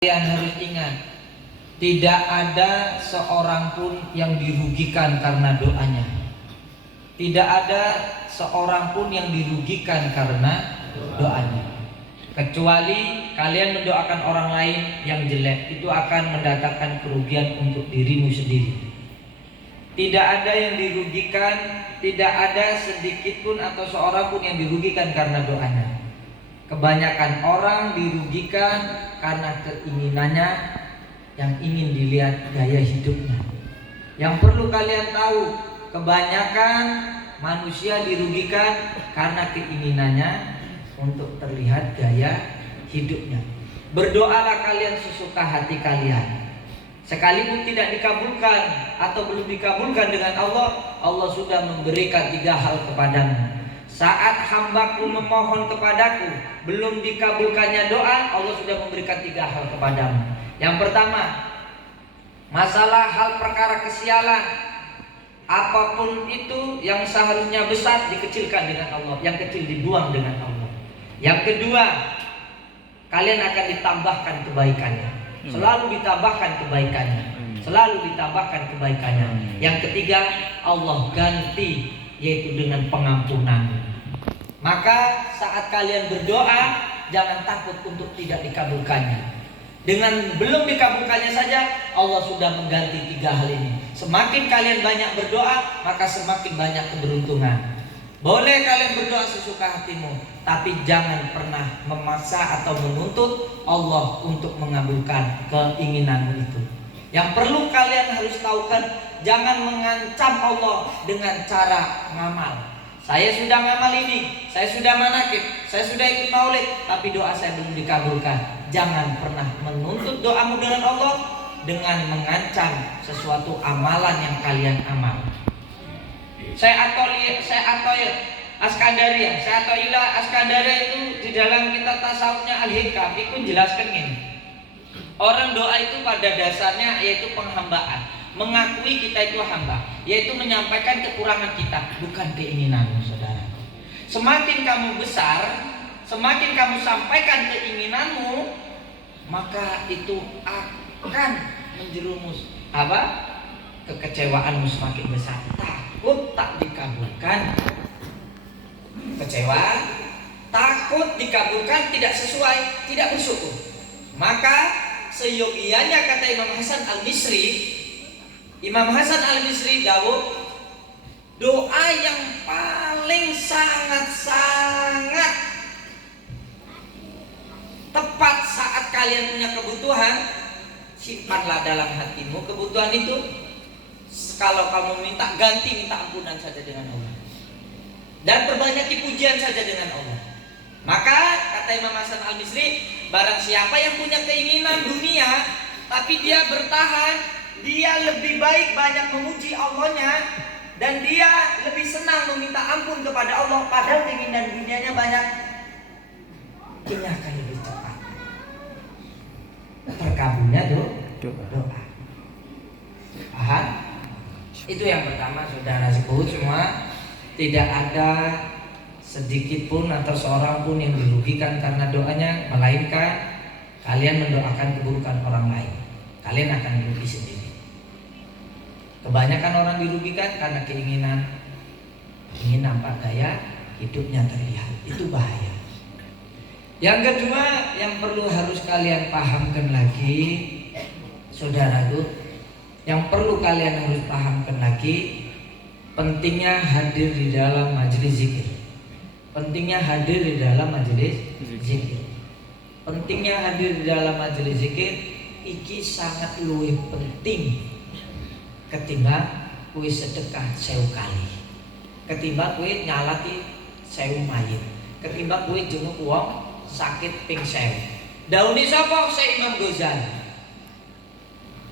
Kalian harus ingat, tidak ada seorang pun yang dirugikan karena doanya. Tidak ada seorang pun yang dirugikan karena doanya. Kecuali kalian mendoakan orang lain yang jelek, itu akan mendatangkan kerugian untuk dirimu sendiri. Tidak ada yang dirugikan, tidak ada sedikit pun atau seorang pun yang dirugikan karena doanya. Kebanyakan orang dirugikan karena keinginannya yang ingin dilihat gaya hidupnya. Yang perlu kalian tahu, kebanyakan manusia dirugikan karena keinginannya untuk terlihat gaya hidupnya. Berdoalah kalian sesuka hati kalian. Sekalipun tidak dikabulkan atau belum dikabulkan dengan Allah, Allah sudah memberikan 3 hal kepadamu. Saat hambaku memohon kepadaku, belum dikabulkannya doa, Allah sudah memberikan 3 hal kepadamu. Yang pertama, masalah hal perkara kesialan, apapun itu yang seharusnya besar dikecilkan dengan Allah, yang kecil dibuang dengan Allah. Yang kedua, kalian akan ditambahkan kebaikannya. Selalu ditambahkan kebaikannya. Selalu ditambahkan kebaikannya. Yang ketiga, Allah ganti, yaitu dengan pengampunan. Maka saat kalian berdoa, jangan takut untuk tidak dikabulkannya. Dengan belum dikabulkannya saja, Allah sudah mengganti 3 hal ini. Semakin kalian banyak berdoa, maka semakin banyak keberuntungan. Boleh kalian berdoa sesuka hatimu, tapi jangan pernah memaksa atau menuntut Allah untuk mengabulkan keinginanmu itu. Yang perlu kalian harus tahu kan, jangan mengancam Allah dengan cara ngamal. Saya sudah ngamal ini, saya sudah manakib, saya sudah ikut maulid, tapi doa saya belum dikabulkan. Jangan pernah menuntut doamu dengan Allah dengan mengancam sesuatu amalan yang kalian amal. Saya Askandaria itu di dalam kitab tasawufnya Al-Hikam itu jelaskan ini. Orang doa itu pada dasarnya yaitu penghambaan, mengakui kita itu hamba, yaitu menyampaikan kekurangan kita, bukan keinginanmu, saudara. Semakin kamu besar, semakin kamu sampaikan keinginanmu, maka itu akan menjerumus kekecewaanmu semakin besar. Takut tak dikabulkan, kecewa. Takut dikabulkan, tidak sesuai, tidak bersyukur. Maka seyogianya kata Imam Hasan Al-Misri Dawud, doa yang paling sangat-sangat tepat saat kalian punya kebutuhan, simpanlah dalam hatimu kebutuhan itu. Kalau kamu minta, minta ampunan saja dengan Allah, dan perbanyaki pujian saja dengan Allah. Maka kata Imam Hasan Al-Misri, barang siapa yang punya keinginan dunia tapi dia bertahan, dia lebih baik banyak memuji Allahnya, dan dia lebih senang meminta ampun kepada Allah, padahal keinginan dunianya banyak, ini akan lebih cepat terkabulnya doa. Paham? Itu yang pertama, saudara sebut semua. Tidak ada sedikit pun atau seorang pun yang dirugikan karena doanya, melainkan kalian mendoakan keburukan orang lain, kalian akan dirugi sendiri. Kebanyakan orang dirugikan karena ingin nampak gaya hidupnya terlihat. Itu bahaya. Yang kedua yang perlu harus kalian pahamkan lagi, saudaraku, yang perlu kalian harus pahamkan lagi, pentingnya hadir di dalam majelis zikir. Pentingnya hadir di dalam majelis zikir. Pentingnya hadir di dalam majelis zikir iki sangat luwih penting ketimbang kowe sedekah 1000 kali, ketimbang kowe nyalati 1000 mayit, ketimbang kowe jenguk wong sakit ping 1000. Dauni sapa? Syekh Imam Ghazali.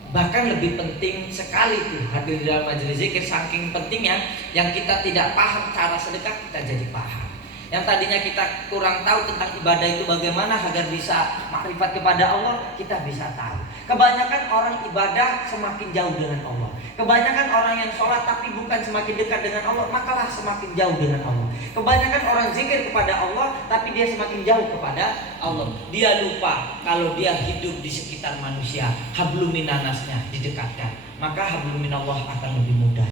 Bahkan lebih penting sekali tuh hadir di dalam majelis zikir, saking pentingnya yang kita tidak paham cara sedekah kita jadi paham. Yang tadinya kita kurang tahu tentang ibadah itu bagaimana agar bisa makrifat kepada Allah, kita bisa tahu. Kebanyakan orang ibadah semakin jauh dengan Allah. Kebanyakan orang yang sholat tapi bukan semakin dekat dengan Allah, makalah semakin jauh dengan Allah. Kebanyakan orang zikir kepada Allah tapi dia semakin jauh kepada Allah. Dia lupa kalau dia hidup di sekitar manusia, hablum minannasnya didekatkan, maka hablum minallah akan lebih mudah.